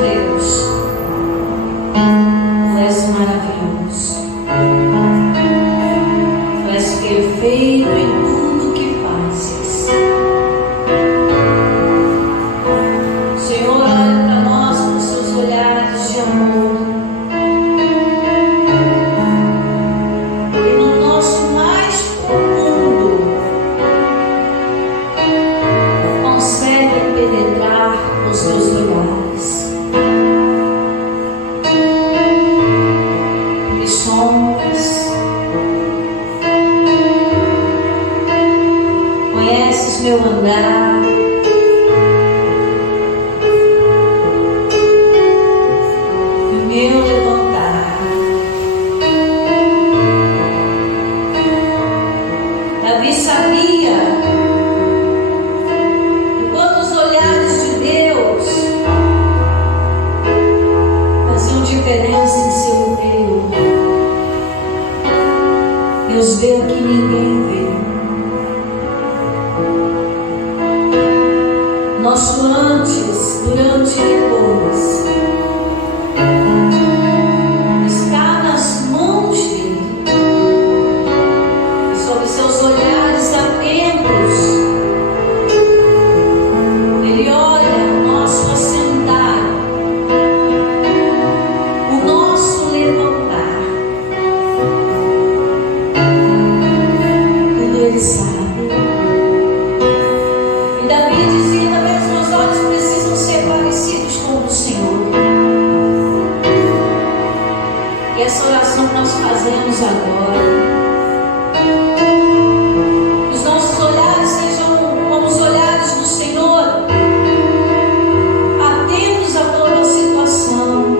Deus, Tu és maravilhoso, Tu és perfeito em tudo que fazes. Senhor, olha para nós com seus olhares de amor. Os teus olhares, e sombras, conheces meu andar, e o meu levantar. Davi sabia diferença em seu interior. Deus vê o que ninguém vê. Nosso antes, durante e depois está nas mãos dele, e sob seus olhares atentos ele olha o nosso assentar, Ele sabe. E Davi dizia também: os meus olhos precisam ser parecidos com o do Senhor. E essa oração que nós fazemos agora, os nossos olhares sejam como os olhares do Senhor, atentos a toda a situação.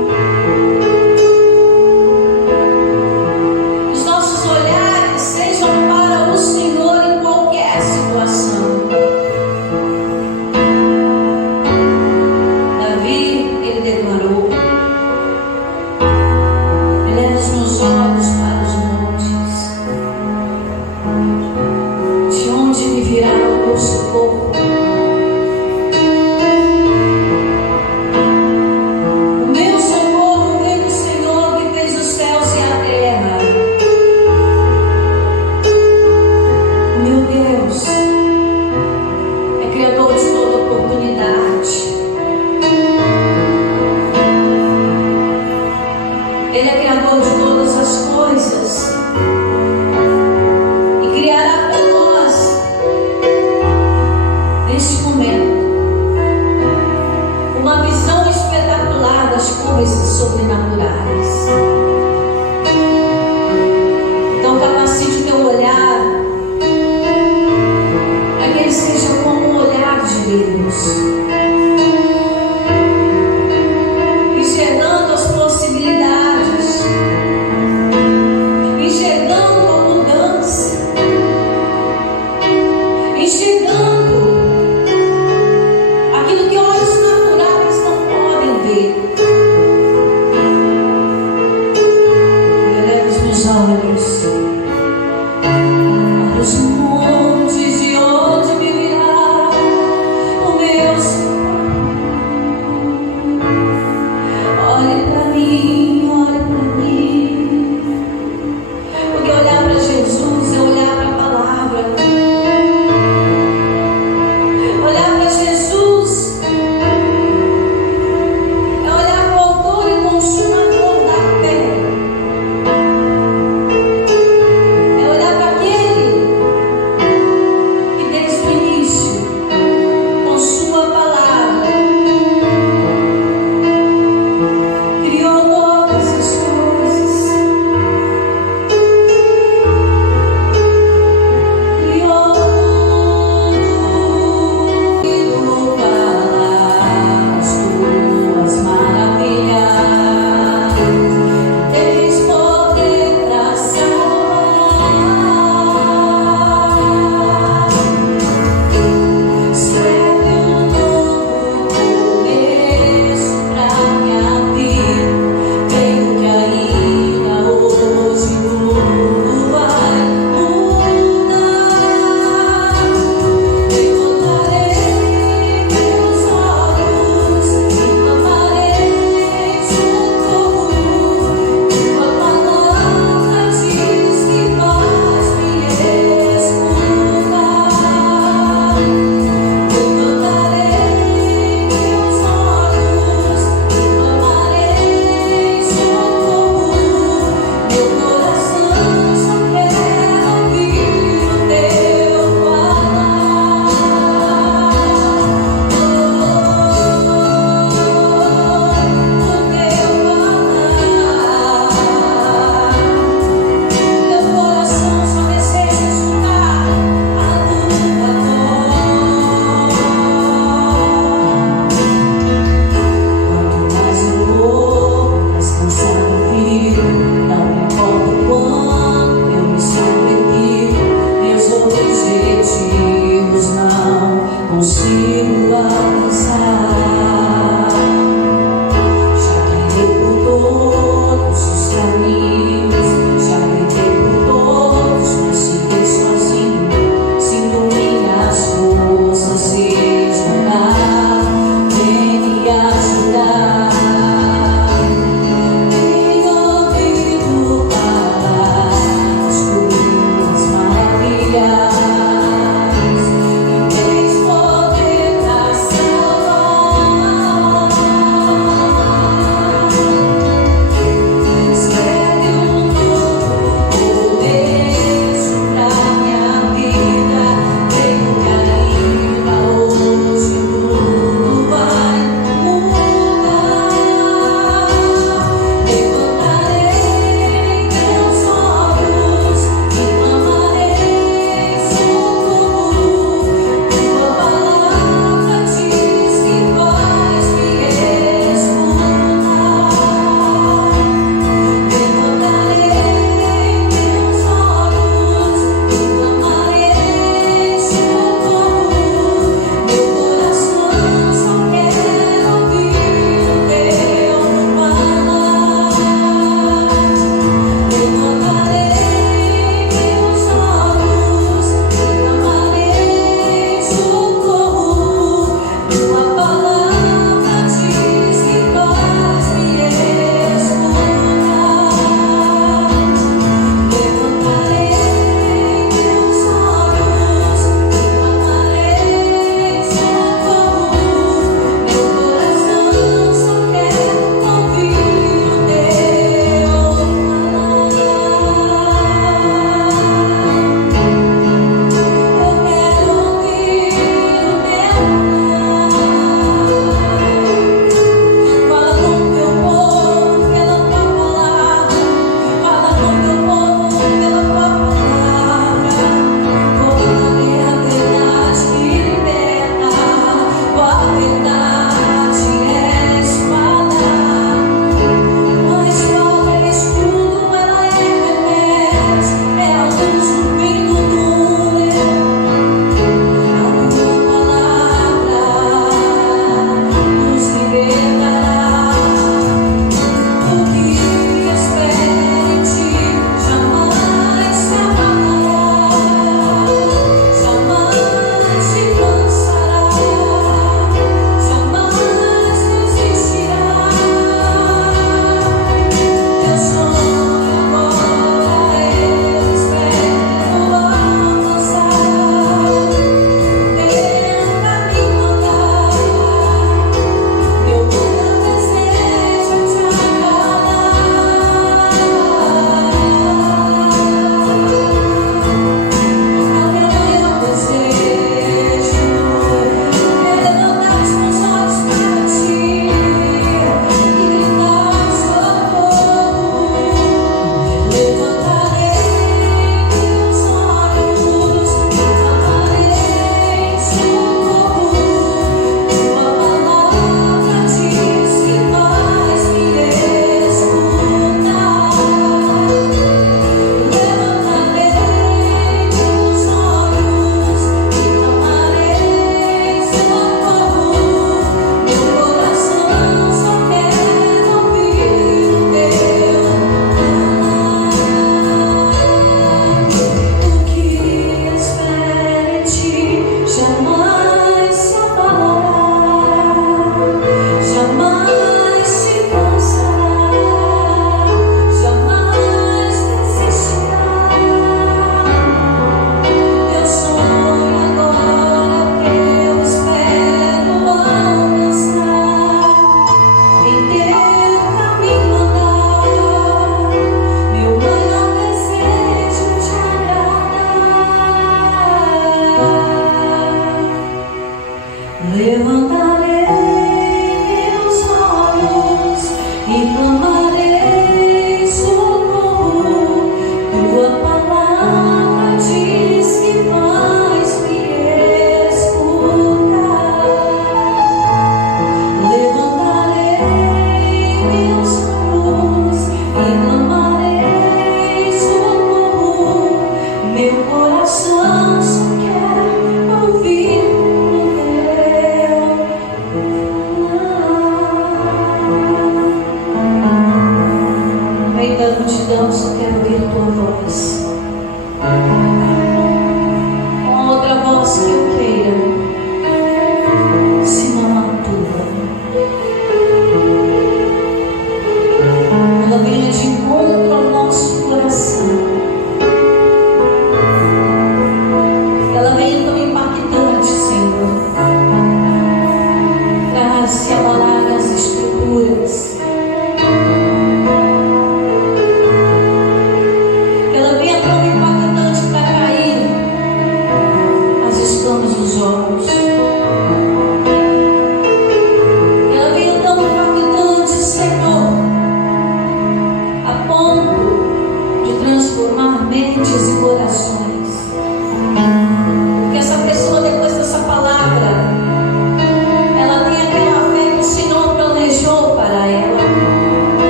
Os nossos olhares sejam para o Senhor em qualquer situação. Davi, ele declarou: eleva os meus olhos para os montes, de onde me virá o meu socorro? O meu socorro vem do Senhor que fez os céus e a terra. Meu Deus é criador de toda oportunidade. Ele é criador de todas as coisas e criará para nós, neste momento, uma visão espetacular das coisas sobrenaturais. Então capacite o teu olhar, que ele seja como o olhar de Deus, enxergando as possibilidades, enxergando a mudança, enxergando aquilo que olhos naturais não podem ver. Eu elevo os meus olhos para os montes, de onde me virá o meu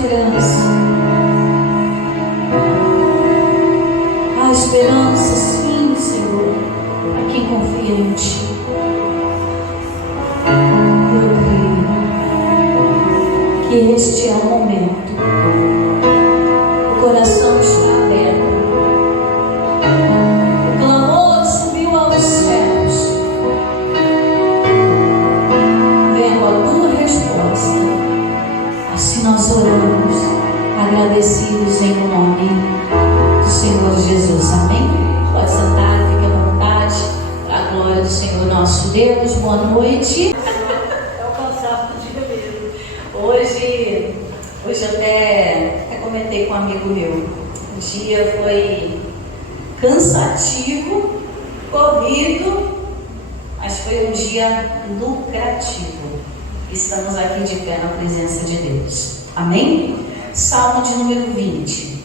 esperança. Há esperança, sim, Senhor, para quem confia em Ti. Eu creio que este é o momento. O coração está aberto. O clamor subiu aos céus. Vendo a tua resposta. Assim nós oramos, agradecidos em nome do Senhor Jesus. Amém? Pode sentar, fique à vontade. Para a glória do Senhor nosso Deus. Boa noite. É o cansaço do dia mesmo. Hoje eu até comentei com um amigo meu. O dia foi cansativo, corrido, mas foi um dia lucrativo. Estamos aqui de pé na presença de Deus. Amém? Salmo de número 20.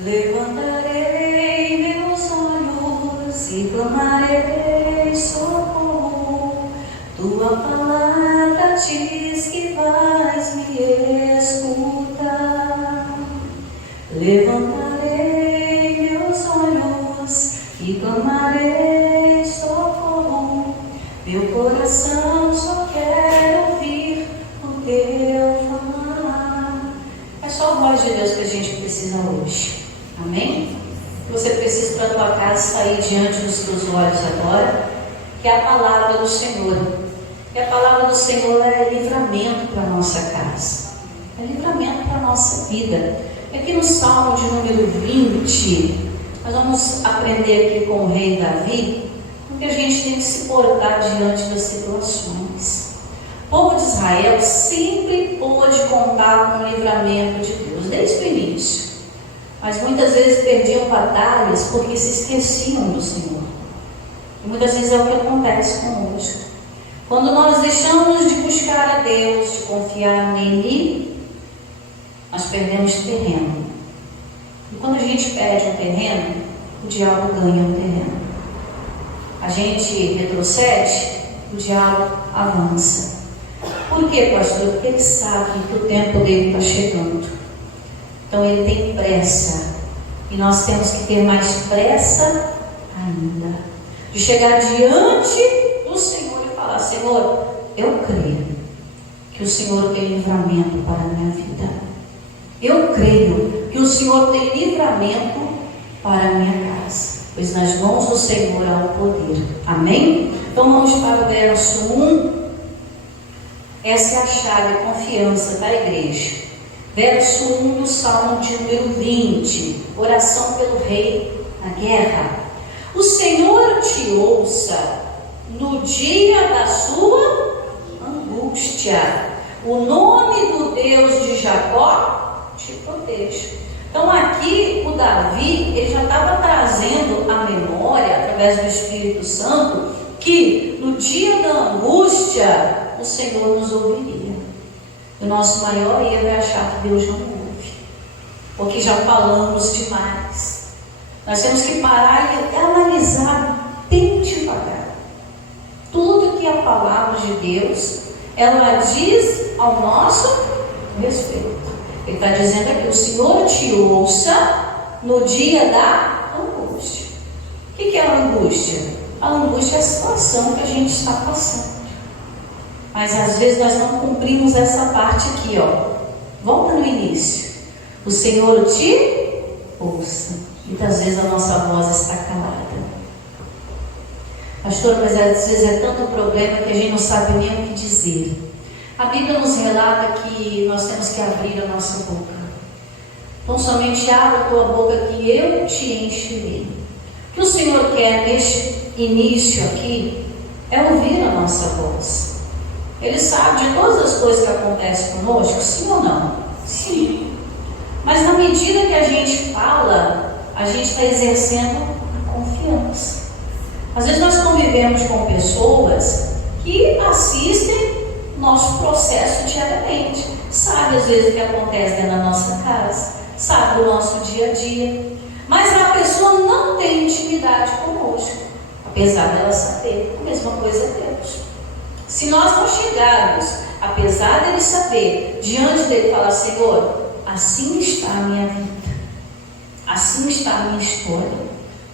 Levantarei meus olhos e clamarei socorro. Tua palavra diz que vais me escutar. Levantarei meus olhos e clamarei socorro. Meu coração só quer ouvir o teu falar. É só a voz de Deus que a gente precisa hoje. Amém? Você precisa para a tua casa sair diante dos teus olhos agora, que é a palavra do Senhor. E a palavra do Senhor é livramento para a nossa casa. É livramento para a nossa vida. Aqui no Salmo de número 20, nós vamos aprender aqui com o rei Davi, porque a gente tem que se portar diante das situações. O povo de Israel sempre pôde contar com o livramento de Deus, desde o início. Mas muitas vezes perdiam batalhas porque se esqueciam do Senhor. E muitas vezes é o que acontece conosco. Quando nós deixamos de buscar a Deus, de confiar nele, nós perdemos terreno. E quando a gente perde um terreno, o diabo ganha um terreno. A gente retrocede, o diabo avança. Por quê, pastor? Porque ele sabe que o tempo dele está chegando. Então ele tem pressa. E nós temos que ter mais pressa ainda. De chegar diante do Senhor e falar: Senhor, eu creio que o Senhor tem livramento para a minha vida. Eu creio que o Senhor tem livramento para a minha casa. Pois nas mãos do Senhor há o poder. Amém? Então vamos para o verso 1. Essa é a chave, a confiança da igreja. Verso 1 do Salmo de número 20. Oração pelo rei na guerra. O Senhor te ouça no dia da sua angústia. O nome do Deus de Jacó te proteja. Então aqui o Davi, ele já estava trazendo a memória, através do Espírito Santo, que no dia da angústia, o Senhor nos ouviria. O nosso maior erro é achar que Deus não ouve, porque já falamos demais. Nós temos que parar e analisar bem devagar. Tudo que a palavra de Deus, ela diz ao nosso respeito. Ele está dizendo aqui: o Senhor te ouça no dia da angústia. O que é a angústia? A angústia é a situação que a gente está passando. Mas às vezes nós não cumprimos essa parte aqui, ó. Volta no início. O Senhor te ouça. Muitas vezes a nossa voz está calada. Pastor, mas às vezes é tanto problema que a gente não sabe nem o que dizer. A Bíblia nos relata que nós temos que abrir a nossa boca. Então somente abra a tua boca que eu te encherei. O que o Senhor quer neste início aqui é ouvir a nossa voz. Ele sabe de todas as coisas que acontecem conosco, sim ou não? Sim. Mas na medida que a gente fala, a gente está exercendo a confiança. Às vezes nós convivemos com pessoas que assistem nosso processo diariamente. Sabe às vezes o que acontece dentro da nossa casa, sabe o nosso dia a dia. Mas a pessoa não tem intimidade conosco, apesar dela saber. A mesma coisa é Deus. Se nós não chegarmos apesar dele saber, diante dele falar: Senhor, assim está a minha vida, assim está a minha história,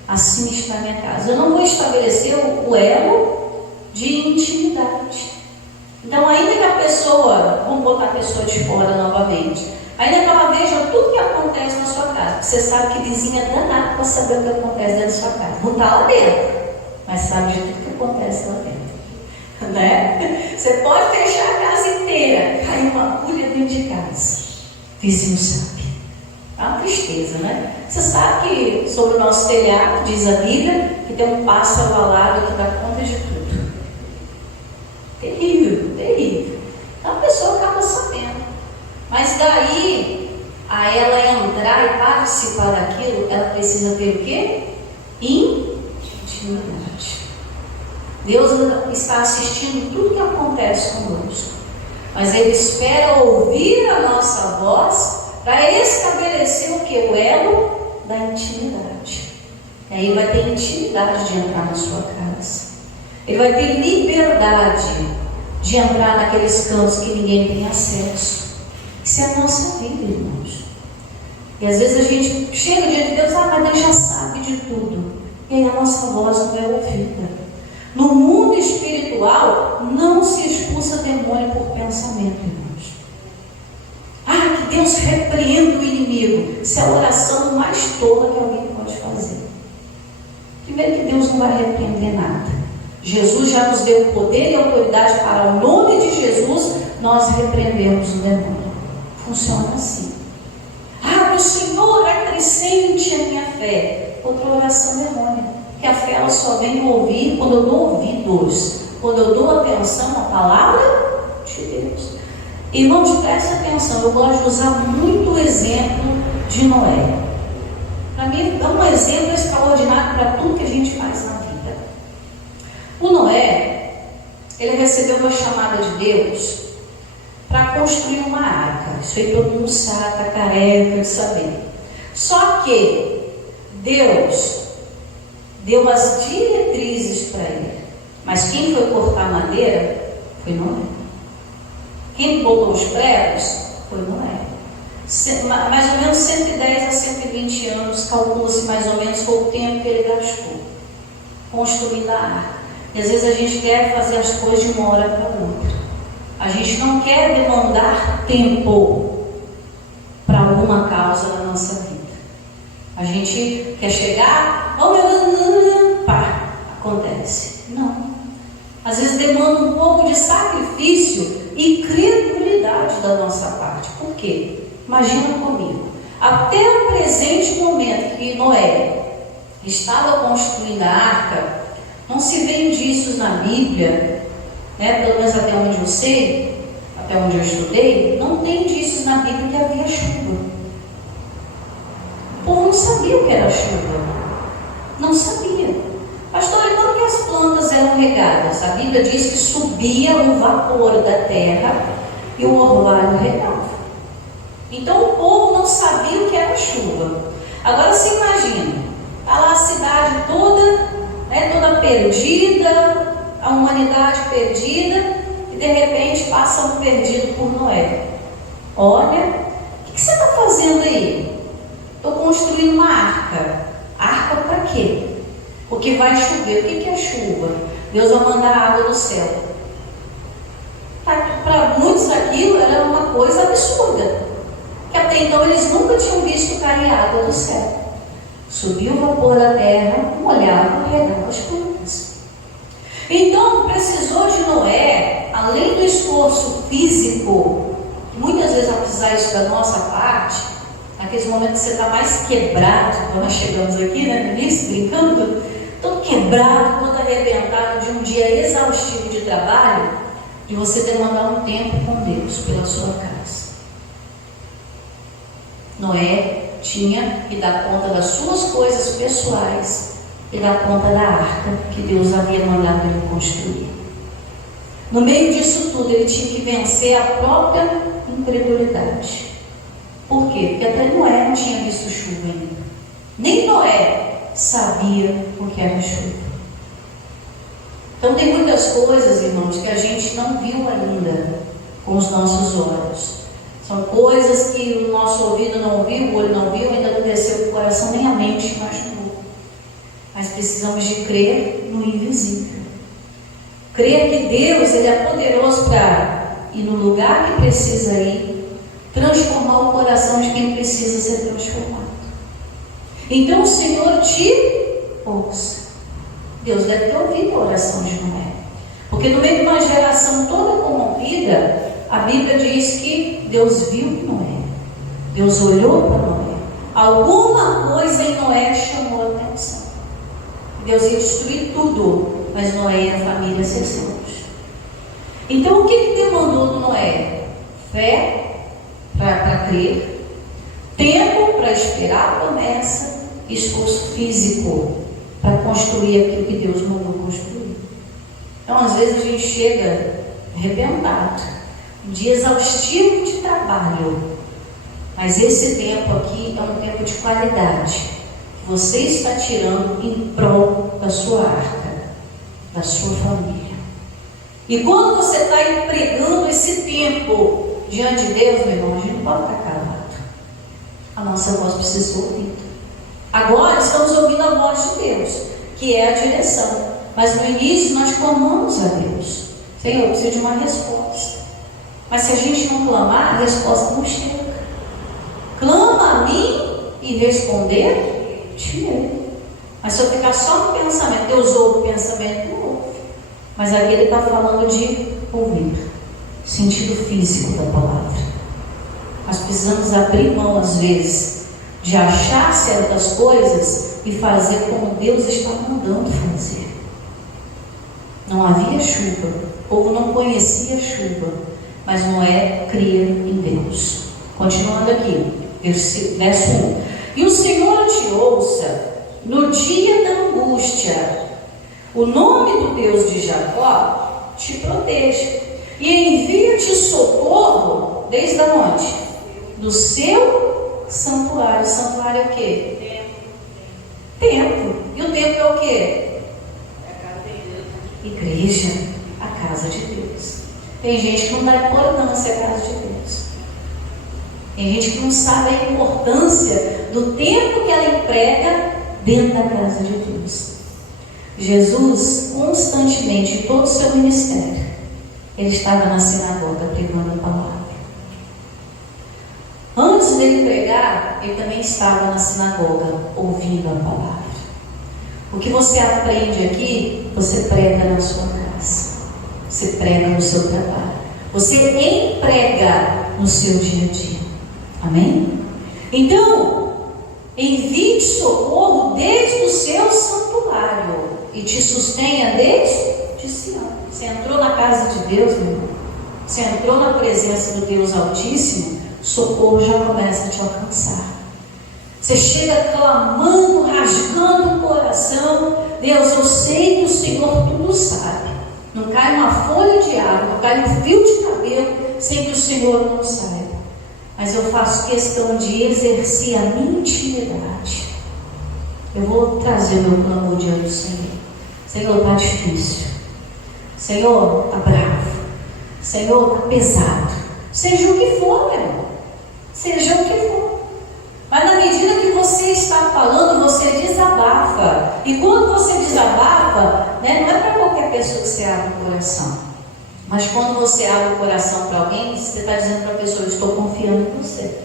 assim está a minha casa. Eu não vou estabelecer o elo de intimidade. Então, ainda que a pessoa, vamos botar a pessoa de fora novamente, ainda que ela veja tudo que acontece na sua casa, você sabe que vizinha é danada para saber o que acontece dentro da sua casa. Não está lá dentro, mas sabe de tudo que acontece lá dentro, né? Você pode fechar a casa inteira, cair uma agulha dentro de casa, vizinho sabe. É uma tristeza, né? Você sabe que sobre o nosso telhado, diz a Bíblia, que tem um pássaro alado que dá conta de tudo. Terrível, terrível. Então a pessoa acaba sabendo. Mas daí, a ela entrar e participar daquilo, ela precisa ter o quê? Intimidade. Deus está assistindo tudo que acontece conosco, mas Ele espera ouvir a nossa voz para estabelecer o que? O elo da intimidade. E aí vai ter intimidade de entrar na sua casa. Ele vai ter liberdade de entrar naqueles campos que ninguém tem acesso. Isso é a nossa vida, irmãos. E às vezes a gente chega diante de Deus: mas Deus já sabe de tudo. E aí a nossa voz não é ouvida. No mundo espiritual, não se expulsa demônio por pensamento, irmãos. Que Deus repreenda o inimigo. Isso é a oração mais tola que alguém pode fazer. Primeiro, que Deus não vai repreender nada. Jesus já nos deu poder e autoridade para, o nome de Jesus, nós repreendemos o demônio. Funciona assim. O Senhor acrescente a minha fé. Outra oração demônio. Que a fé ela só vem ouvir quando eu dou ouvidos, quando eu dou atenção à palavra de Deus. Irmãos, presta atenção. Eu gosto de usar muito o exemplo de Noé. Para mim é um exemplo extraordinário para tudo que a gente faz na vida. O Noé, ele recebeu uma chamada de Deus para construir uma arca. Isso aí todo mundo sabe, está careca de saber. Só que Deus deu as diretrizes para ele. Mas quem foi cortar madeira foi Noé. Quem botou os pregos foi Noé. Mais ou menos 110 a 120 anos, calcula-se mais ou menos, foi o tempo que ele gastou construindo a arca. E às vezes a gente quer fazer as coisas de uma hora para outra. A gente não quer demandar tempo para alguma causa na nossa vida. A gente quer chegar, oh meu Deus, pá, acontece. Não. Às vezes demanda um pouco de sacrifício e credulidade da nossa parte. Por quê? Imagina comigo. Até o presente momento que Noé estava construindo a arca, não se vê indícios na Bíblia, pelo menos até onde eu sei, até onde eu estudei, não tem indícios na Bíblia que havia chuva. O povo não sabia o que era chuva. Não sabia. Pastor, e como que as plantas eram regadas? A Bíblia diz que subia o vapor da terra e o orvalho regava. Então o povo não sabia o que era chuva. Agora você imagina, está lá a cidade toda, toda perdida, a humanidade perdida, e de repente passa um perdido por Noé. Olha, o que você está fazendo aí? Estou construindo uma arca. Arca para quê? Porque vai chover. O que é chuva? Deus vai mandar água do céu. Para muitos aquilo era uma coisa absurda, que até então eles nunca tinham visto cair água do céu. Subia o vapor da terra, molhava, regava as plantas. Então precisou de Noé, além do esforço físico, muitas vezes vai precisar isso da nossa parte, naqueles momentos que você está mais quebrado, quando nós chegamos aqui, no início, brincando, todo quebrado, todo arrebentado de um dia exaustivo de trabalho, de você demandar um tempo com Deus pela sua casa. Noé tinha que dar conta das suas coisas pessoais e dar conta da arca que Deus havia mandado ele construir. No meio disso tudo, ele tinha que vencer a própria incredulidade. Por quê? Porque até Noé não tinha visto chuva ainda. Nem Noé sabia o que era chuva. Então tem muitas coisas, irmãos, que a gente não viu ainda. com os nossos olhos. São coisas que o nosso ouvido não ouviu, o olho não viu, ainda não desceu para o coração, nem a mente imaginou. Mas precisamos de crer no invisível. Crer que Deus, Ele é poderoso para ir no lugar que precisa ir, transformar o coração de quem precisa ser transformado. Então o Senhor te ouça. Deus deve ter ouvido a oração de Noé. Porque no meio de uma geração toda corrompida, a Bíblia diz que Deus viu Noé. Deus olhou para Noé. Alguma coisa em Noé chamou a atenção. Deus ia destruir tudo, mas Noé e a família ser salvos. Então o que demandou do Noé? Fé para crer, tempo para esperar a promessa, esforço físico para construir aquilo que Deus mandou construir. Então às vezes a gente chega arrebentado, um dia exaustivo de trabalho, mas esse tempo aqui é um tempo de qualidade que você está tirando em prol da sua arca, da sua família. E quando você está empregando esse tempo diante de Deus, meu irmão, a gente não pode estar calado. A nossa voz precisa ser ouvida. Agora estamos ouvindo a voz de Deus, que é a direção. Mas no início nós clamamos a Deus. Senhor, eu preciso de uma resposta. Mas se a gente não clamar, a resposta não chega. Clama a mim e responder, te. Mas se eu ficar só no pensamento, Deus ouve o pensamento, não ouve. Mas aqui Ele está falando de ouvir, sentido físico da palavra. Nós precisamos abrir mão às vezes de achar certas coisas e fazer como Deus está mandando fazer. Não havia chuva, o povo não conhecia chuva, mas Noé cria em Deus. Continuando aqui, verso 1. E o Senhor te ouça no dia da angústia. O nome do Deus de Jacó te proteja e envia-te socorro desde onde? Do seu santuário. Santuário é o quê? Templo. E o templo é o quê? Igreja, a casa de Deus. Tem gente que não dá importância à casa de Deus. Tem gente que não sabe a importância do tempo que ela emprega dentro da casa de Deus. Jesus, constantemente, em todo o seu ministério, Ele estava na sinagoga pregando a palavra. Antes dele pregar, Ele também estava na sinagoga ouvindo a palavra. O que você aprende aqui, você prega na sua casa, você prega no seu trabalho, você emprega no seu dia a dia. Amém? Então, envie socorro desde o seu santuário e te sustenha desde Sião. Você entrou na casa de Deus, meu irmão, você entrou na presença do Deus Altíssimo, socorro já começa a te alcançar. Você chega clamando, rasgando o coração. Deus, eu sei que o Senhor tudo sabe. Não cai uma folha de árvore, não cai um fio de cabelo sem que o Senhor não saiba. Mas eu faço questão de exercer a minha intimidade. Eu vou trazer meu clamor diante do Senhor. Senhor, está difícil. Senhor, está bravo. Senhor, está pesado. Seja o que for, meu irmão. Seja o que for. Mas na medida que você está falando, você desabafa. E quando você desabafa, não é para qualquer pessoa que você abre o coração. Mas quando você abre o coração para alguém, você está dizendo para a pessoa, eu estou confiando em você.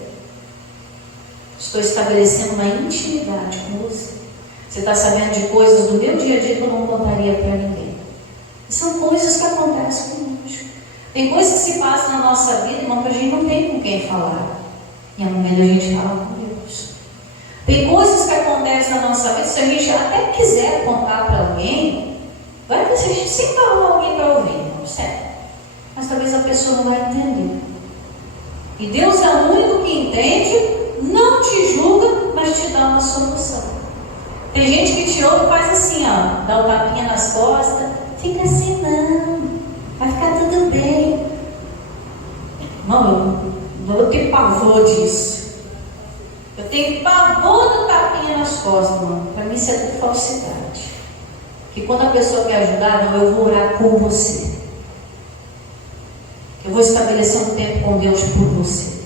Estou estabelecendo uma intimidade com você. Você está sabendo de coisas do meu dia a dia que eu não contaria para ninguém. E são coisas que acontecem conosco. Tem coisas que se passam na nossa vida, irmão, que a gente não tem com quem falar. E é no meio da gente falar com Deus. Tem coisas que acontecem na nossa vida, se a gente até quiser contar para alguém, vai ter se a gente sempre falar alguém para ouvir, não sério. Mas talvez a pessoa não vai entender. E Deus é o único que entende, não te julga, mas te dá uma solução. Tem gente que te ouve e faz assim, ó, dá um tapinha nas costas, fica assim, não, vai ficar tudo bem. Não, eu tenho pavor disso. Eu tenho pavor do tapinha nas costas, mano. Para mim isso é tudo falsidade. Que quando a pessoa quer ajudar, não, eu vou orar com você. Eu Eu vou estabelecer um tempo com Deus por você.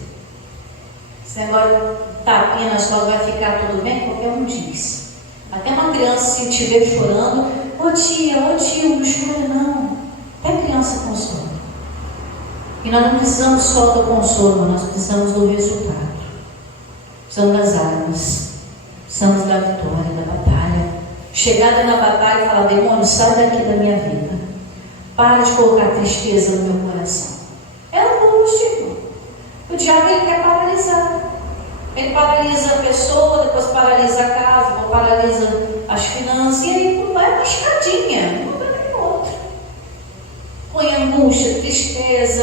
Esse negócio de tapinha nas costas vai ficar tudo bem? Qualquer um diz. Até uma criança, se estiver chorando, ô tio, não chora não. Até criança consola. E nós não precisamos só do consolo, nós precisamos do resultado. Precisamos das armas. Precisamos da vitória, da batalha. Chegada na batalha e falar, demônio, sai daqui da minha vida. Para de colocar tristeza no meu coração. É angústia. O diabo, ele quer paralisar. Ele paralisa a pessoa, depois paralisa a casa, depois paralisa as finanças, e aí vai uma escadinha, um para nem outro. Põe angústia, tristeza,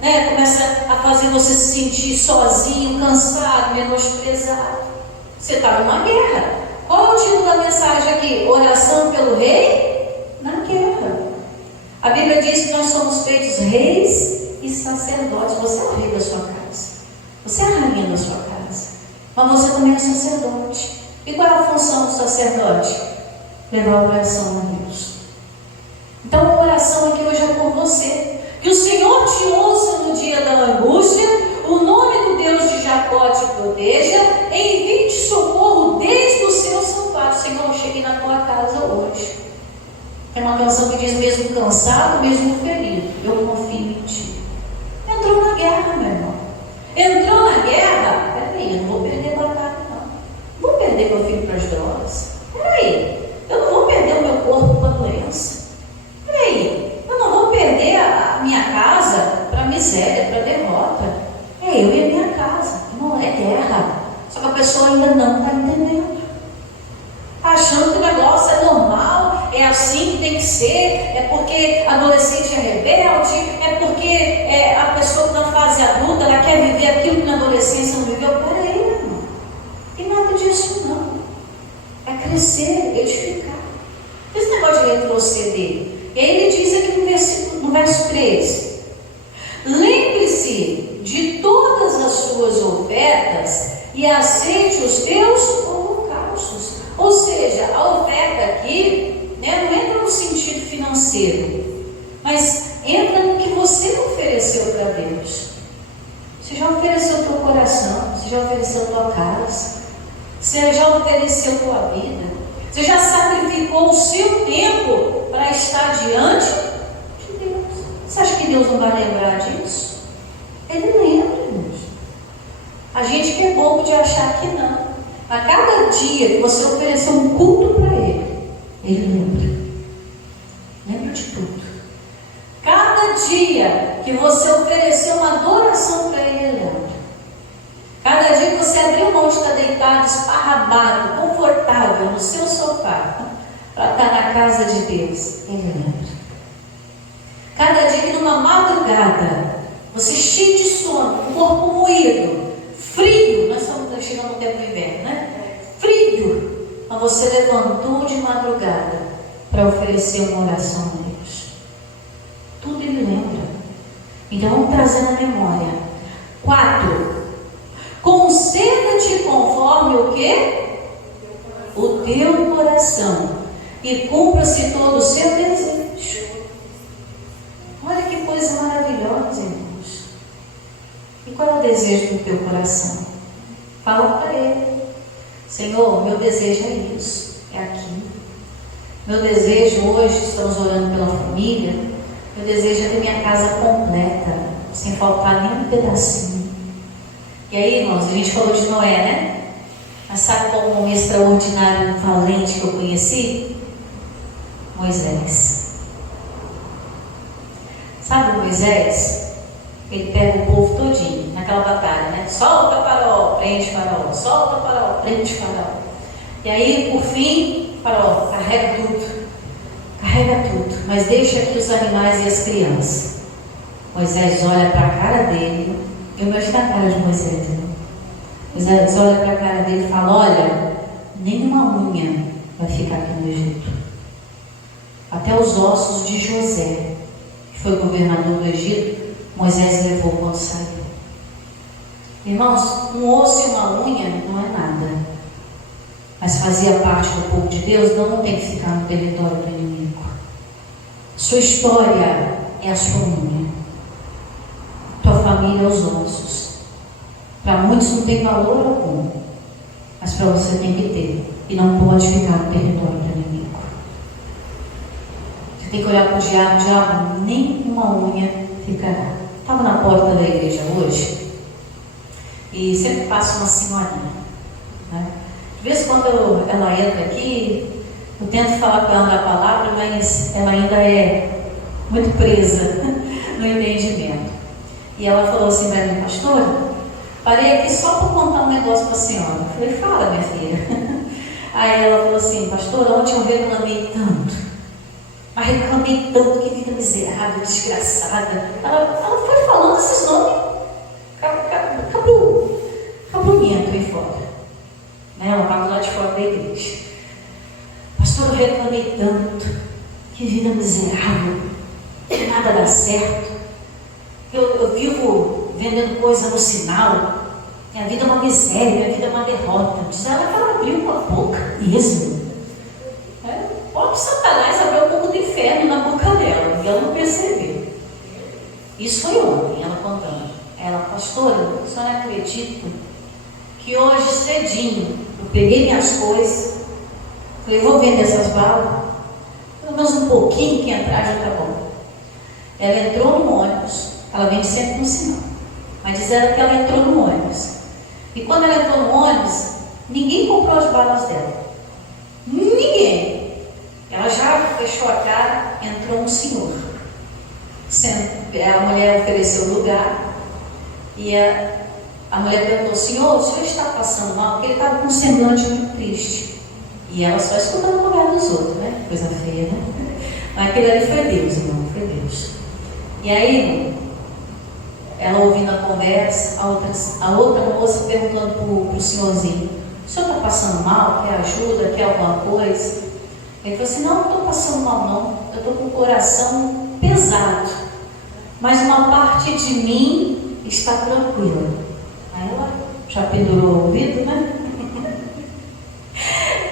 né? Começa a fazer você se sentir sozinho, cansado, menosprezado. Você está numa guerra. Qual é o título da mensagem aqui? Oração pelo rei na guerra. A Bíblia diz que nós somos feitos reis e sacerdotes. Você é o rei da sua casa. Você é a rainha da sua casa. Mas você também é sacerdote. E qual é a função do sacerdote? Levar a oração a Deus. Então a oração aqui hoje é por você. Que o Senhor te ouça no dia da angústia. O nome do Deus de Jacó te proteja. Envie-te socorro desde o seu santuário. Senhor, eu cheguei na tua casa hoje. Tem uma canção que diz, mesmo cansado, mesmo ferido, eu confio em ti. Entrou na guerra, meu irmão. Entrou na guerra. Peraí, eu não vou perder batalha, não. Não vou perder meu filho para as drogas. Peraí, eu não vou perder o meu corpo para a doença. Peraí, eu não vou perder a minha casa para a miséria, para a derrota. É eu e a minha casa. Não é guerra. Só que a pessoa ainda não está entendendo. Está achando que o negócio é normal, é assim que tem que ser, é porque adolescente é rebelde, é porque a pessoa na fase adulta, ela quer viver aquilo que na adolescência não viveu. Peraí, meu irmão. E nada disso não. É crescer, edificar. Esse negócio de retroceder. E aí ele diz aqui no verso 3. Lembre-se de todas as suas ofertas e aceite os teus holocaustos. Ou seja, a oferta aqui, né, não entra no sentido financeiro, mas entra no que você ofereceu para Deus. Você já ofereceu o teu coração, você já ofereceu a tua casa, você já ofereceu a tua vida, você já sacrificou o seu tempo para estar diante de Deus. Você acha que Deus não vai lembrar disso? Ele lembra, Deus. A gente que é bobo de achar que não. A cada dia que você ofereceu um culto para Ele, Ele lembra. Lembra de tudo. Cada dia que você ofereceu uma adoração para Ele, Ele lembra. Cada dia que você abriu mão de estar deitado, esparramado, confortável no seu sofá, para estar na casa de Deus, Ele lembra. Cada dia que numa madrugada, você cheio de sono, o corpo moído, frio, nós estamos chegando no tempo do inverno, né? Frio, mas você levantou de madrugada para oferecer uma oração a Deus. Tudo Ele lembra. Então vamos trazer na memória. 4. Conceda-te conforme o quê? O teu coração, e cumpra-se todo o seu desejo. Olha que coisa maravilhosa, irmãos. E qual é o desejo do teu coração? Fala para Ele. Senhor, meu desejo é isso, é aqui. Meu desejo hoje, estamos orando pela família, meu desejo é ter minha casa completa, sem faltar nem um pedacinho. E aí, irmãos, a gente falou de Noé, né? Mas sabe qual o homem extraordinário, valente que eu conheci? Moisés. Sabe Moisés? Ele pega o povo todinho naquela batalha, né? Solta Faraó, prende Faraó, solta Faraó, prende Faraó. E aí, por fim, Faraó carrega tudo, mas deixa aqui os animais e as crianças. Moisés olha para a cara dele. Eu imagino a cara de Moisés, né? Moisés olha para a cara dele e fala: olha, nenhuma unha vai ficar aqui no Egito. Até os ossos de José, que foi governador do Egito, Moisés levou quando saiu. Irmãos, um osso e uma unha não é nada, mas fazia parte do povo de Deus, então não tem que ficar no território do inimigo. Sua história é a sua unha. família aos ossos. Para muitos não tem valor algum, mas para você tem que ter. E não pode ficar no território do inimigo. Você tem que olhar para o diabo, nem uma unha ficará. Estava na porta da igreja hoje, e sempre passa uma senhorinha, né? De vez em quando ela entra aqui, eu tento falar com ela da palavra, mas ela ainda é muito presa no entendimento. E ela falou assim para mim: pastora, parei aqui só para contar um negócio para a senhora. Eu falei: fala, minha filha. Aí ela falou assim: pastora, ontem eu reclamei tanto, mas reclamei tanto, que vida miserável, desgraçada. Ela foi falando esses nomes, cabulhento aí fora, né? Ela estava lá de fora da igreja. Pastora, eu reclamei tanto, que vida miserável, que nada dá certo, eu vivo vendendo coisa no sinal, minha vida é uma miséria, minha vida é uma derrota. Diz ela que ela abriu a boca mesmo. O próprio Satanás abriu um pouco do inferno na boca dela, e ela não percebeu. Isso foi ontem, ela contando. Ela: pastora, a senhora acredita que hoje cedinho eu peguei minhas coisas, falei: vou vender essas balas, pelo menos um pouquinho que entrar já está bom. Ela entrou no ônibus, ela vende sempre no sinal, mas diz ela que ela entrou no ônibus, e quando ela entrou no ônibus, ninguém comprou as balas dela, ninguém. Ela já fechou a cara, entrou um senhor, a mulher ofereceu o lugar, e a mulher perguntou: senhor, o senhor está passando mal? Porque ele estava com um semblante muito triste. E ela só escutando o lugar dos outros, né? Coisa feia, né? Mas aquele ali foi Deus, irmão, foi Deus. E aí, ela ouvindo a conversa, a outra moça perguntando para o senhorzinho: o senhor está passando mal? Quer ajuda? Quer alguma coisa? Ele falou assim: não, não estou passando mal não, eu estou com o coração pesado, mas uma parte de mim está tranquila. Aí ela já pendurou o ouvido, né?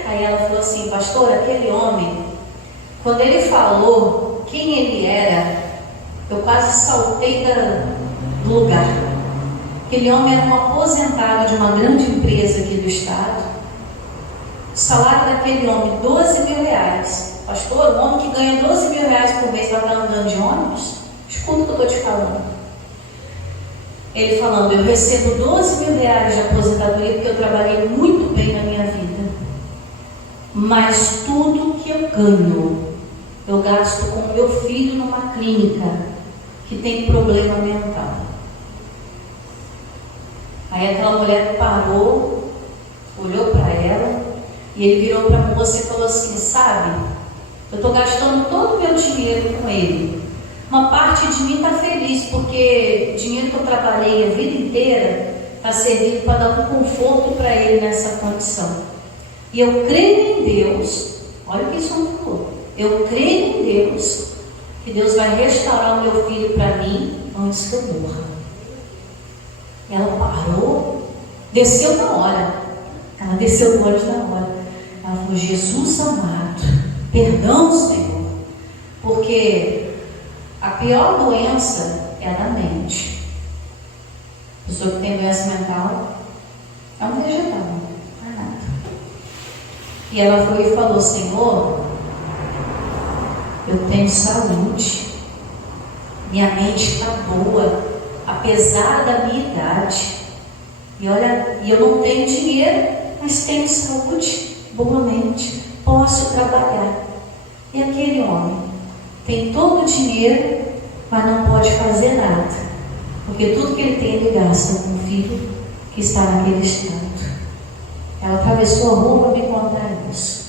Aí ela falou assim: pastor, aquele homem, quando ele falou quem ele era, eu quase saltei do lugar. Aquele homem era um aposentado de uma grande empresa aqui do estado. O salário daquele homem, 12 mil reais. Pastor, um homem que ganha 12 mil reais por mês vai estar andando de ônibus? Escuta o que eu estou te falando. Ele falando: eu recebo 12 mil reais de aposentadoria porque eu trabalhei muito bem na minha vida, mas tudo que eu ganho eu gasto com meu filho numa clínica que tem problema mental. Aí aquela mulher parou, olhou para ela, e ele virou para a moça e falou assim: sabe, eu estou gastando todo o meu dinheiro com ele. Uma parte de mim está feliz, porque o dinheiro que eu trabalhei a vida inteira está servindo para dar um conforto para ele nessa condição. E eu creio em Deus, olha o que isso falou, eu creio em Deus, que Deus vai restaurar o meu filho para mim antes que eu morra. Ela parou, desceu na hora, ela desceu do ônibus na hora. Ela falou: Jesus amado, perdão, Senhor, porque a pior doença é a da mente. A pessoa que tem doença mental é um vegetal, não é nada. E ela foi e falou: Senhor, eu tenho saúde, minha mente está boa, apesar da minha idade. E olha, e eu não tenho dinheiro, mas tenho saúde, boa mente, posso trabalhar. E aquele homem tem todo o dinheiro, mas não pode fazer nada, porque tudo que ele tem ele gasta com o filho que está naquele estado. Ela atravessou a rua para me contar isso.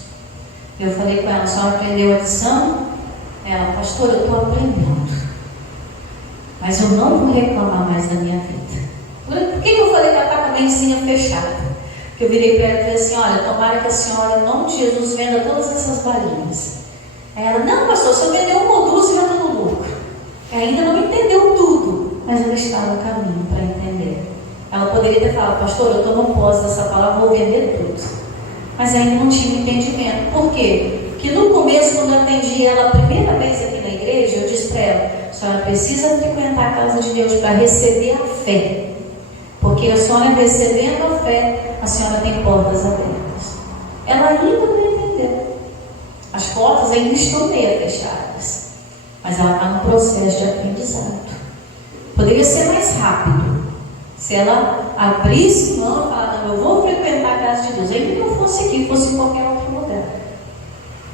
Eu falei com ela: a senhora aprendeu a lição? Ela: pastor, eu estou aprendendo, mas eu não vou reclamar mais da minha vida. Por que eu falei que ela está com a mentezinha fechada? Porque eu virei para ela e falei assim: olha, tomara que a senhora, em nome de Jesus, venda todas essas balinhas. Aí ela: não, pastor, se eu vender uma ou duas, já estou no lucro. Ela ainda não entendeu tudo, mas ela está no caminho para entender. Ela poderia ter falado: pastor, eu tomo posse dessa palavra, vou vender tudo. Mas ainda não tinha entendimento. Por quê? Porque no começo, quando eu atendi ela a primeira vez aqui na igreja, eu disse para ela: senhora precisa frequentar a casa de Deus para receber a fé. Porque a senhora recebendo a fé, a senhora tem portas abertas. Ela ainda não entendeu. As portas ainda estão meio fechadas. Mas ela está no processo de aprendizado. Poderia ser mais rápido se ela abrisse mão e falasse: não, eu vou frequentar a casa de Deus. Ainda que não fosse aqui, fosse em qualquer outro lugar.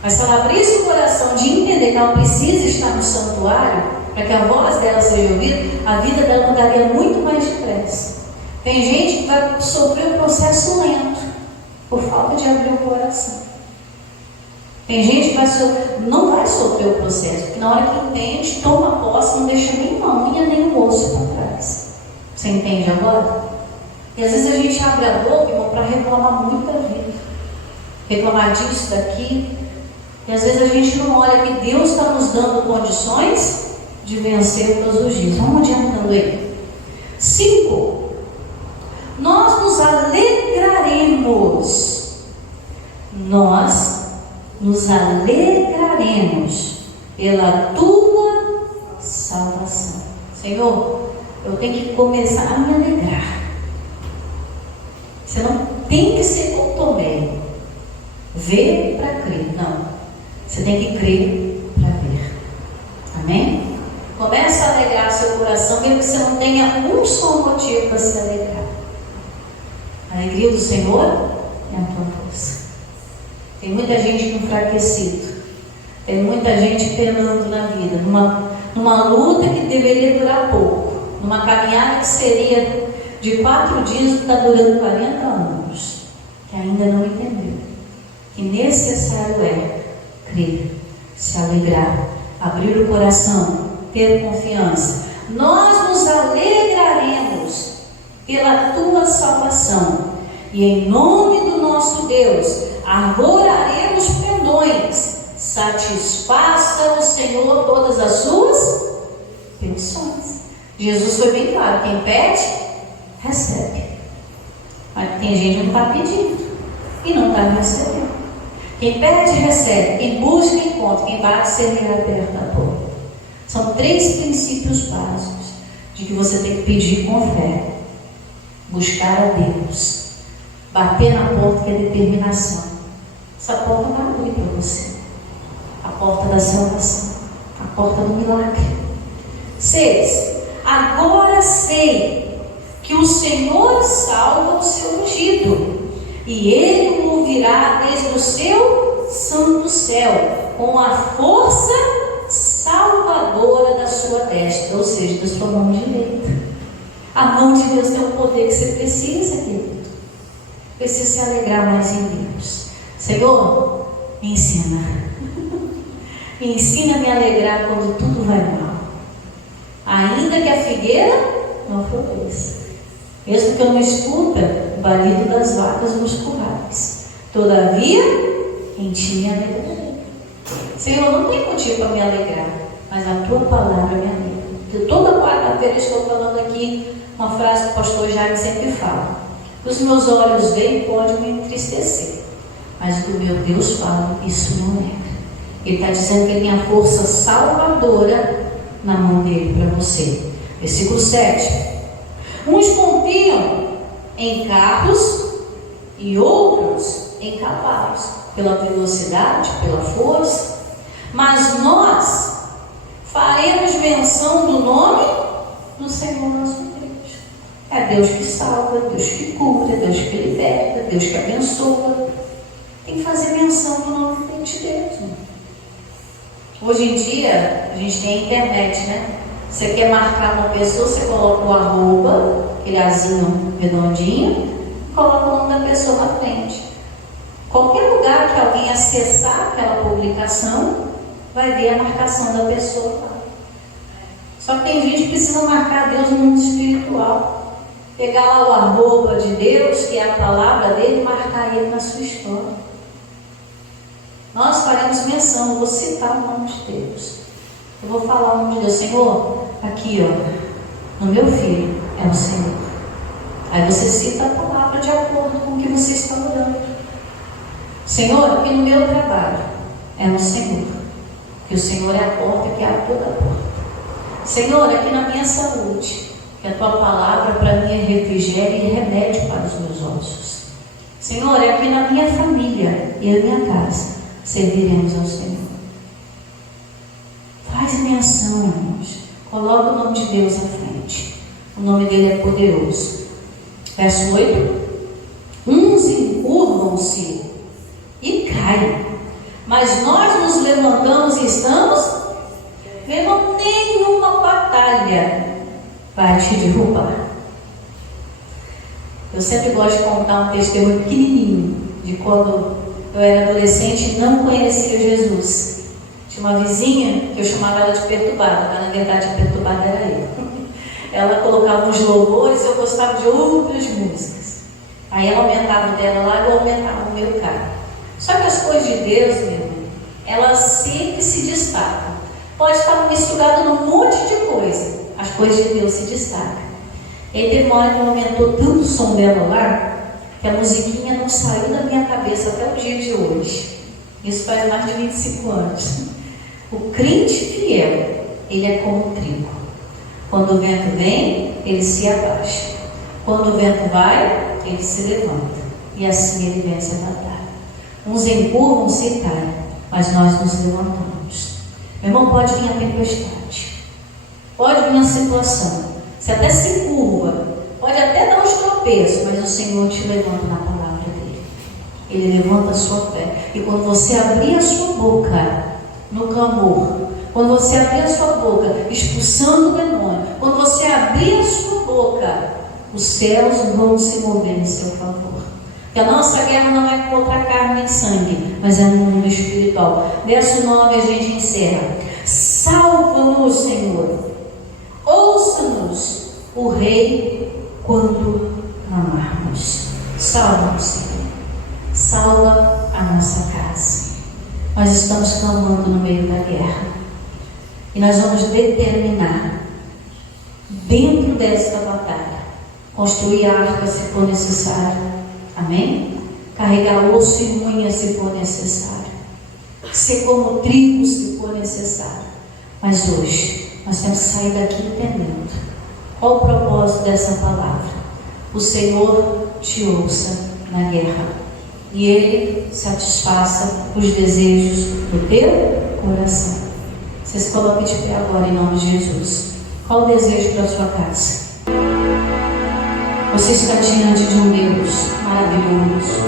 Mas se ela abrisse o coração de entender que ela precisa estar no santuário, para que a voz dela seja ouvida, a vida dela mudaria muito mais depressa. Tem gente que vai sofrer um processo lento, por falta de abrir o coração. Tem gente que não vai sofrer o processo, porque na hora que entende, toma posse, não deixa nem uma unha, nem um osso para trás. Você entende agora? E às vezes a gente abre a boca, irmão, para reclamar muito da vida. Reclamar disso, daqui. E às vezes a gente não olha que Deus está nos dando condições de vencer todos os dias. Vamos adiantando aí. 5. Nós nos alegraremos. Nós nos alegraremos pela tua salvação. Senhor, eu tenho que começar a me alegrar. Você não tem que ser como Tomé, ver para crer. Não, você tem que crer para ver. Amém? Começa a alegrar seu coração, mesmo que você não tenha um só motivo para se alegrar. A alegria do Senhor é a tua força. Tem muita gente enfraquecida. Tem muita gente penando na vida, numa luta que deveria durar pouco, numa caminhada que seria de 4 dias, está durando 40 anos, que ainda não entendeu que necessário é crer, se alegrar, abrir o coração, ter confiança. Nós nos alegraremos pela tua salvação, e em nome do nosso Deus arvoraremos pendões. Satisfaça o Senhor todas as suas petições. Jesus foi bem claro: quem pede, recebe. Mas tem gente que não está pedindo e não está recebendo. Quem pede, recebe. Quem busca, encontra. Quem bate, será aberta a porta. São 3 princípios básicos de que você tem que pedir com fé, buscar a Deus, bater na porta, que é determinação. Essa porta vai abrir para você. A porta da salvação, a porta do milagre. 6. Agora sei que o Senhor salva o seu ungido, e Ele o ouvirá desde o seu santo céu, com a força salvadora da sua destra, ou seja, da sua mão direita. A mão de Deus tem o poder que você precisa, querido. Precisa se alegrar mais em Deus. Senhor, me ensina. Me ensina a me alegrar quando tudo vai mal. Ainda que a figueira não floresça, mesmo que eu não escuta o balido das vacas nos currais, todavia em ti me alegrarei. Senhor, não tem motivo para me alegrar, mas a tua palavra me alegra. Toda quarta-feira estou falando aqui uma frase que o pastor Jaime sempre fala: os meus olhos veem, pode me entristecer, mas o que o meu Deus fala, isso não alegra. Ele está dizendo que ele tem a força salvadora na mão dele para você. Versículo 7. Uns confiam em carros e outros em cavalos, pela velocidade, pela força, mas nós faremos menção do nome do Senhor nosso Deus. É Deus que salva, Deus que cura, Deus que liberta, Deus que abençoa. Tem que fazer menção do nome de Deus, né? Hoje em dia, a gente tem a internet, né? Você quer marcar uma pessoa, você coloca o arroba, aquele azinho redondinho, e coloca o nome da pessoa na frente. Qualquer lugar que alguém acessar aquela publicação, vai ver a marcação da pessoa lá. Só que tem gente que precisa marcar Deus no mundo espiritual. Pegar lá o arroba de Deus, que é a palavra dele, e marcar ele na sua história. Nós faremos menção, eu vou citar o nome de Deus. Eu vou falar o nome de Deus. Senhor, aqui ó, no meu filho é o Senhor. Aí você cita a palavra de acordo com o que você está orando. Senhor, aqui no meu trabalho é o Senhor. Que o Senhor é a porta que abre toda a porta. Senhor, aqui na minha saúde, que a tua palavra para mim é refrigério e remédio para os meus ossos. Senhor, aqui na minha família e na minha casa, serviremos ao Senhor. Faz minha ação, irmãos. Coloca o nome de Deus à frente. O nome dele é poderoso. Verso 8. Uns encurvam-se e caem, mas nós nos levantamos e estamos vendo nenhuma batalha vai te derrubar. Eu sempre gosto de contar um testemunho pequenininho de quando eu era adolescente e não conhecia Jesus. Tinha uma vizinha que eu chamava ela de perturbada, mas na verdade a perturbada era eu. Ela colocava uns louvores e eu gostava de outras músicas. Aí ela aumentava o dela lá e eu aumentava o meu carro. Só que as coisas de Deus, meu irmão, elas sempre se destacam. Pode estar misturado num monte de coisa, as coisas de Deus se destacam. E aí teve uma hora que ela aumentou tanto o som dela lá, que a musiquinha não saiu da minha cabeça até o dia de hoje. Isso faz mais de 25 anos. O crente fiel, ele é como um trigo. Quando o vento vem, ele se abaixa. Quando o vento vai, ele se levanta. E assim ele vence a batalha. Uns encurvam-se e caem, mas nós nos levantamos. Meu irmão, pode vir a tempestade, pode vir a situação, você até se curva, pode até dar uns tropeços, mas o Senhor te levanta na palavra dele. Ele levanta a sua fé. E quando você abrir a sua boca no clamor, quando você abrir a sua boca expulsando o demônio, quando você abrir a sua boca, os céus vão se mover em seu favor. Que a nossa guerra não é contra carne e sangue, mas é no mundo espiritual. Verso 9 a gente encerra. Salva-nos, Senhor. Ouça-nos, o Rei, quando clamarmos. Salva-nos, Senhor. Salva a nossa casa. Nós estamos clamando no meio da guerra. E nós vamos determinar, dentro desta batalha, construir a arca se for necessário. Amém? Carregar osso e unha se for necessário. Ser como trigo se for necessário. Mas hoje, nós temos que sair daqui entendendo qual o propósito dessa palavra. O Senhor te ouça na guerra e Ele satisfaça os desejos do teu coração. Você se coloque de pé agora em nome de Jesus. Qual o desejo para a sua casa? Você está diante de um Deus maravilhoso.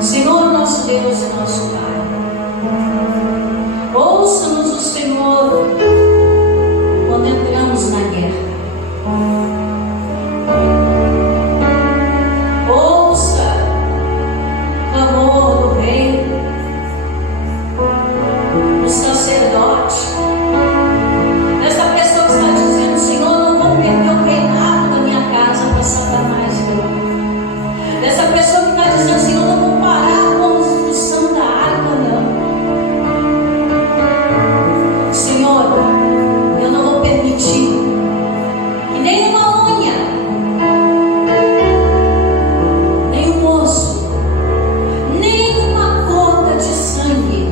Senhor, nosso Deus e nosso Pai, ouça-nos o Senhor quando entramos na guerra. Ouça o clamor do Rei, do sacerdote, dessa pessoa que está dizendo: Senhor, não vou perder o reinado da minha casa para Satanás, não. Dessa pessoa que está dizendo: Senhor, não vou parar a construção da arca, não. Senhor, eu não vou permitir que nenhuma unha, nenhum osso, nenhuma gota de sangue,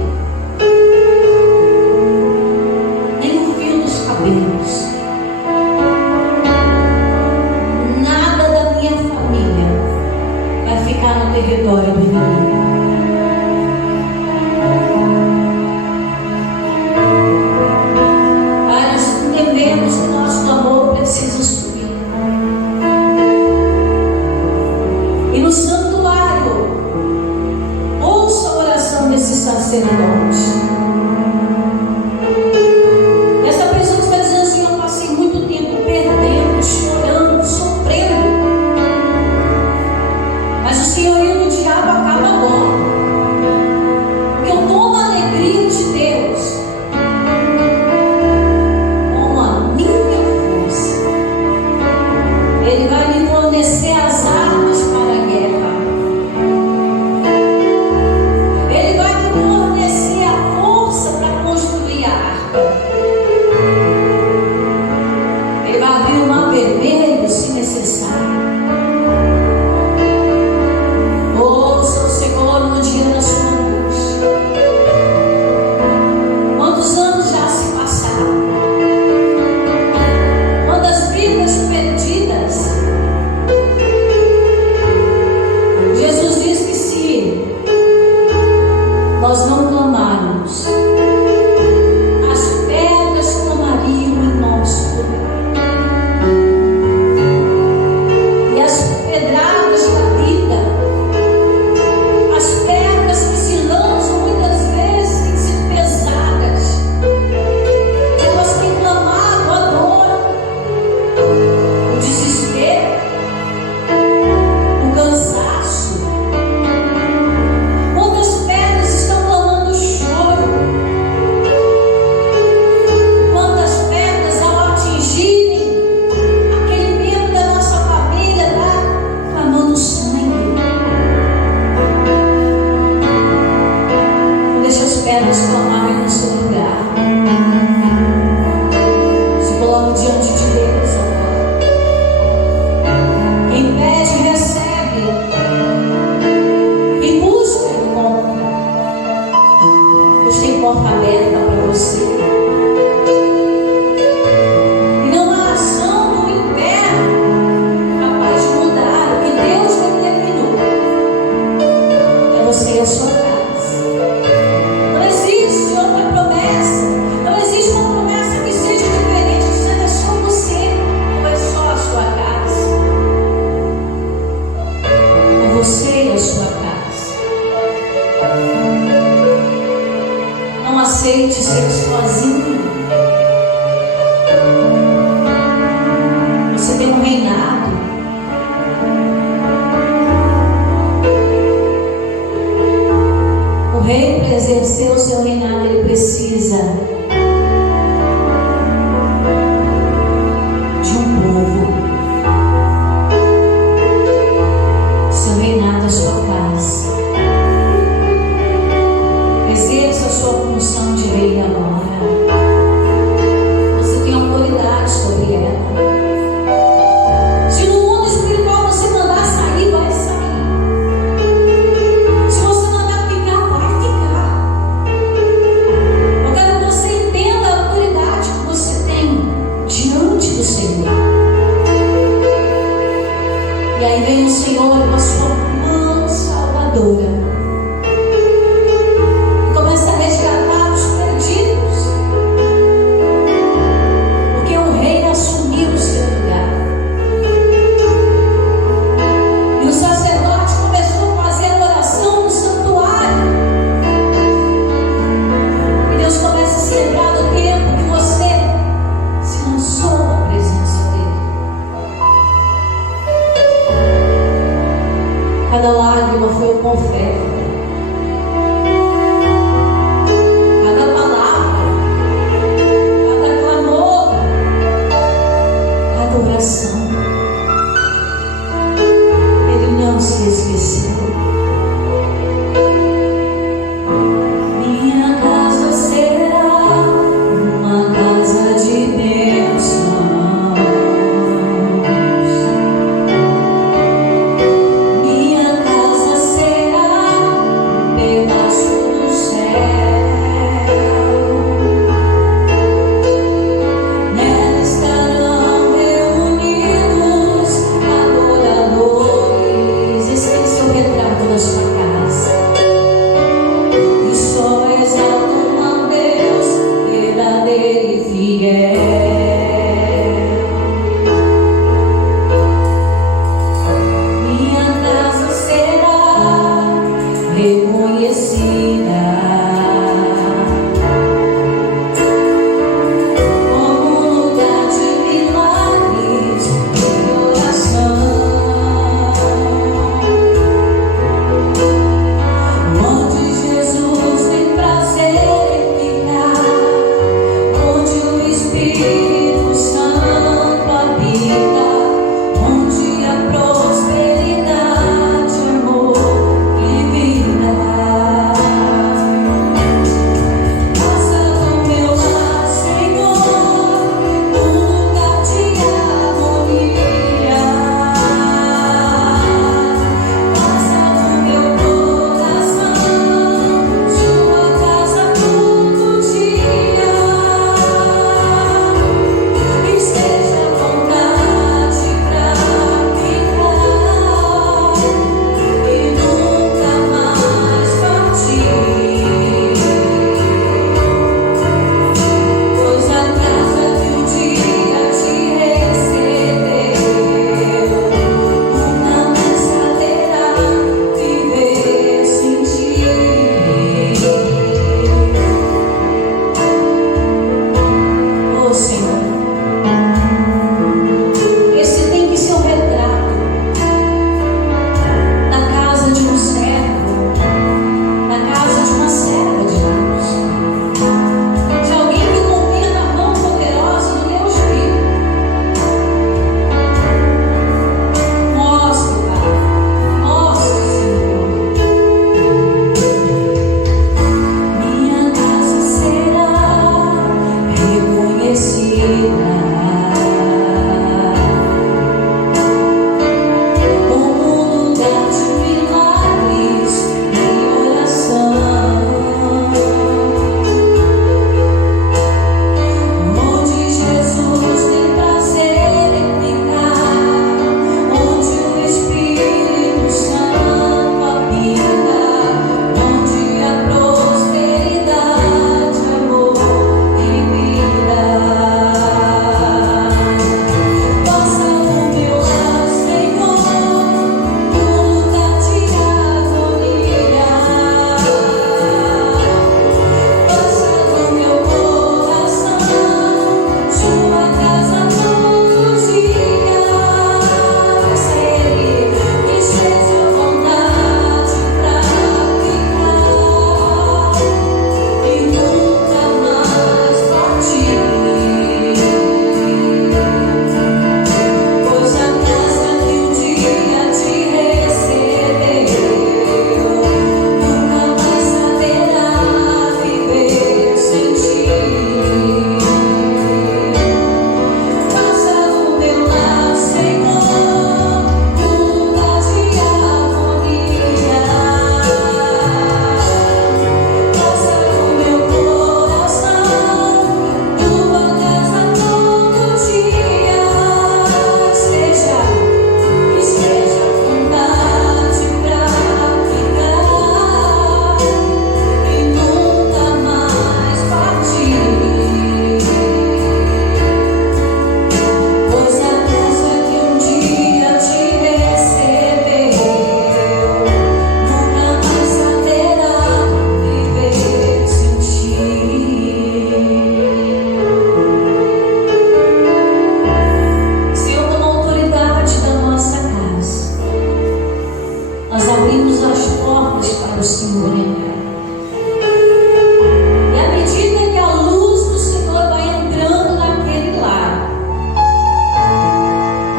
nem o fio dos cabelos, nada da minha família vai ficar no território do inimigo. Pai, nós entendemos que o nosso amor precisa subir. E no santuário, ouça a oração desse sacerdote. Essa pessoa que está dizendo assim: eu passei muito tempo perdendo, chorando, sofrendo. Mas o senhorio do diabo acaba logo. Porque eu tomo a alegria de Deus como a minha força. diante de Deus agora. Quem pede, recebe. Quem busca, encontra. Deus tem porta aberta para você. E não há ação do inferno capaz de mudar o que Deus determinou. É você e a sua casa. Não existe outra promessa. Não existe uma promessa que seja diferente, dizendo é só você, ou é só a sua casa. É você e a sua casa. Não aceite ser sozinho. Você tem um reinado. O rei, para exercer o seu reinado, ele precisa de um povo. Seu reinado é sua casa. Exerça a sua função de rei agora. Você tem autoridade sobre ela. Se no mundo espiritual você mandar sair, vai sair. Se você mandar ficar, vai ficar. Eu quero que você entenda a autoridade que você tem diante do Senhor. E aí vem o Senhor com a sua mão salvadora. Começa a resgatar os perdidos. Porque o rei assumiu o seu lugar. E o sacerdote começou a fazer oração no santuário. E Deus começa a se lembrar do tempo que você se lançou na presença dele. Cada lágrima foi uma oferta. Cada palavra, cada clamor, cada oração. Ele não se esqueceu. Minha casa será uma casa de bênçãos. Minha casa será um pedaço do céu. Nela estarão reunidos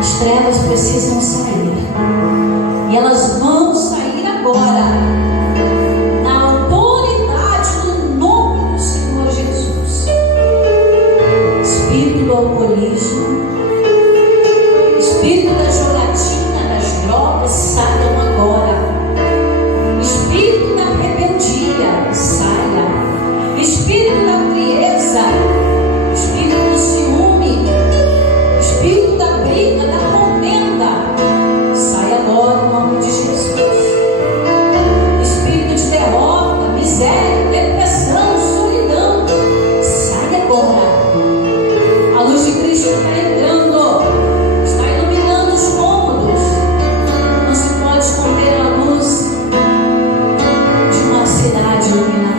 As trevas precisam sair. E elas vão sair agora, na autoridade do nome do Senhor Jesus. Espírito do alcoolismo, espírito da jogatina, das drogas, saiam agora. Espírito da rebeldia, saia. Espírito da frieza, espírito do ciúme, espírito da briga, da contenda, sai agora em nome de Jesus. Espírito de derrota, miséria, depressão, solidão, sai agora. A luz de Cristo está entrando, está iluminando os cômodos. Não se pode esconder a luz de uma cidade iluminada.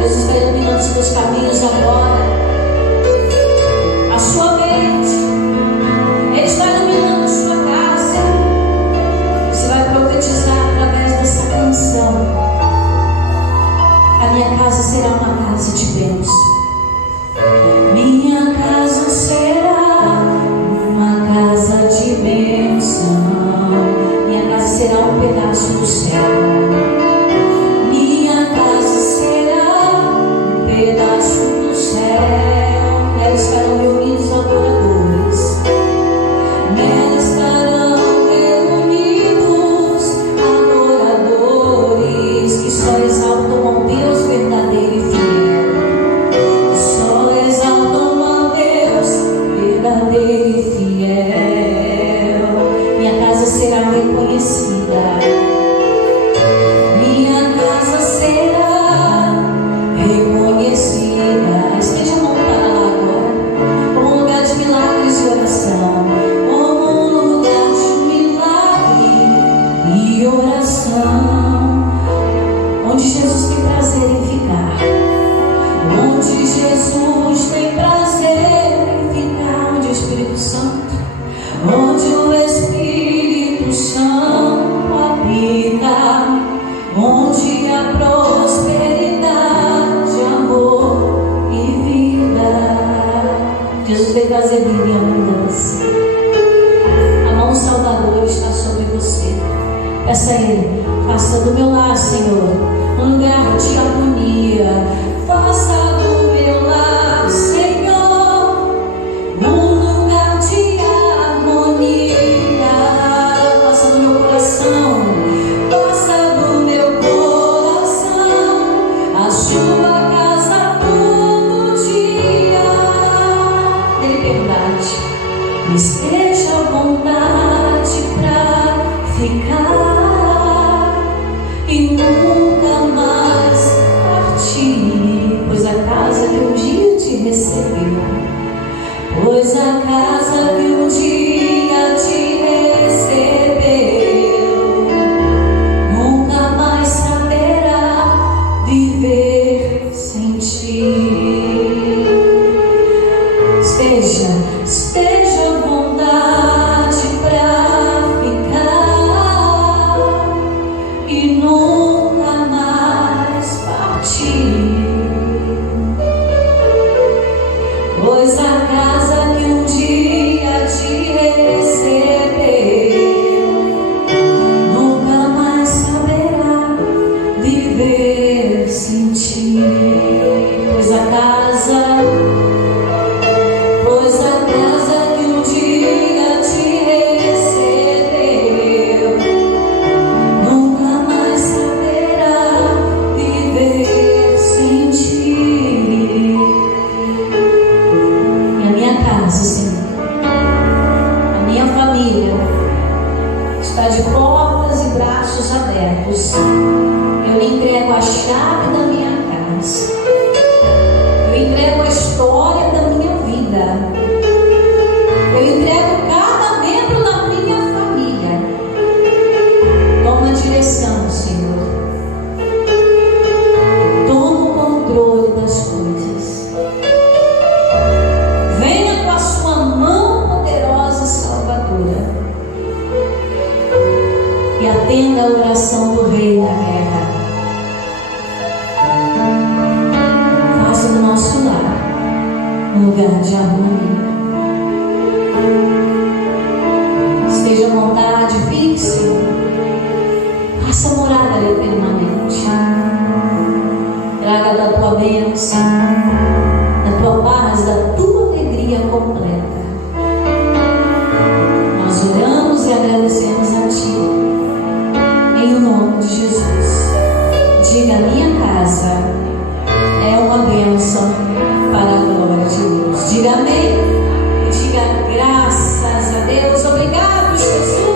Jesus está iluminando os teus caminhos agora. A sua mente, Ele está iluminando a sua casa. Você vai profetizar através dessa canção: a minha casa será uma casa de bênção. Minha casa será uma casa de bênção. Minha casa será um pedaço do céu. Minha casa será um pedaço do céu. Nela estarão reunidos adoradores. Nela estarão reunidos adoradores que só exaltam ao Deus verdadeiro e fiel. Só exaltam ao Deus verdadeiro e fiel. Minha casa será reconhecida. Minha casa será reconhecida. Estende a mão para lá agora, como um lugar de milagres e oração. Como um lugar de milagre e oração, onde Jesus tem prazer em ficar. Onde Jesus tem prazer em ficar. Onde o Espírito Santo, onde o Espírito Santo habita. Onde há prosperidade, amor e vida. Jesus veio trazer vida em abundância. A mão salvadora está sobre você. Peça a Ele: faça do meu lar, Senhor, um lugar de harmonia. Faça do meu lar, Senhor, um lugar de harmonia. Faça do meu coração, faça do meu coração a sua casa todo dia. Dê liberdade, esteja à vontade pra ficar e nunca mais partir. Pois a casa que um dia te recebeu, pois a casa que um dia te recebeu, nunca mais saberá viver sem ti. Esteja à vontade pra ficar e nunca mais partir. Pois a casa que um dia te recebeu, nunca mais saberá viver sem ti. Pois a casa que um dia te recebeu, nunca mais saberá viver sem ti. E a minha casa, Senhor, a minha família está de portas e braços abertos. Eu lhe entrego a chave da minha casa. Eu entrego a história da minha vida. Eu entrego cada membro da minha família. Toma a direção, Senhor. Toma o controle das coisas. Venha com a sua mão poderosa e salvadora e atenda a oração do Rei da Guerra. casa é uma bênção para a glória de Deus. Diga amém. Diga graças a Deus. Obrigado, Jesus.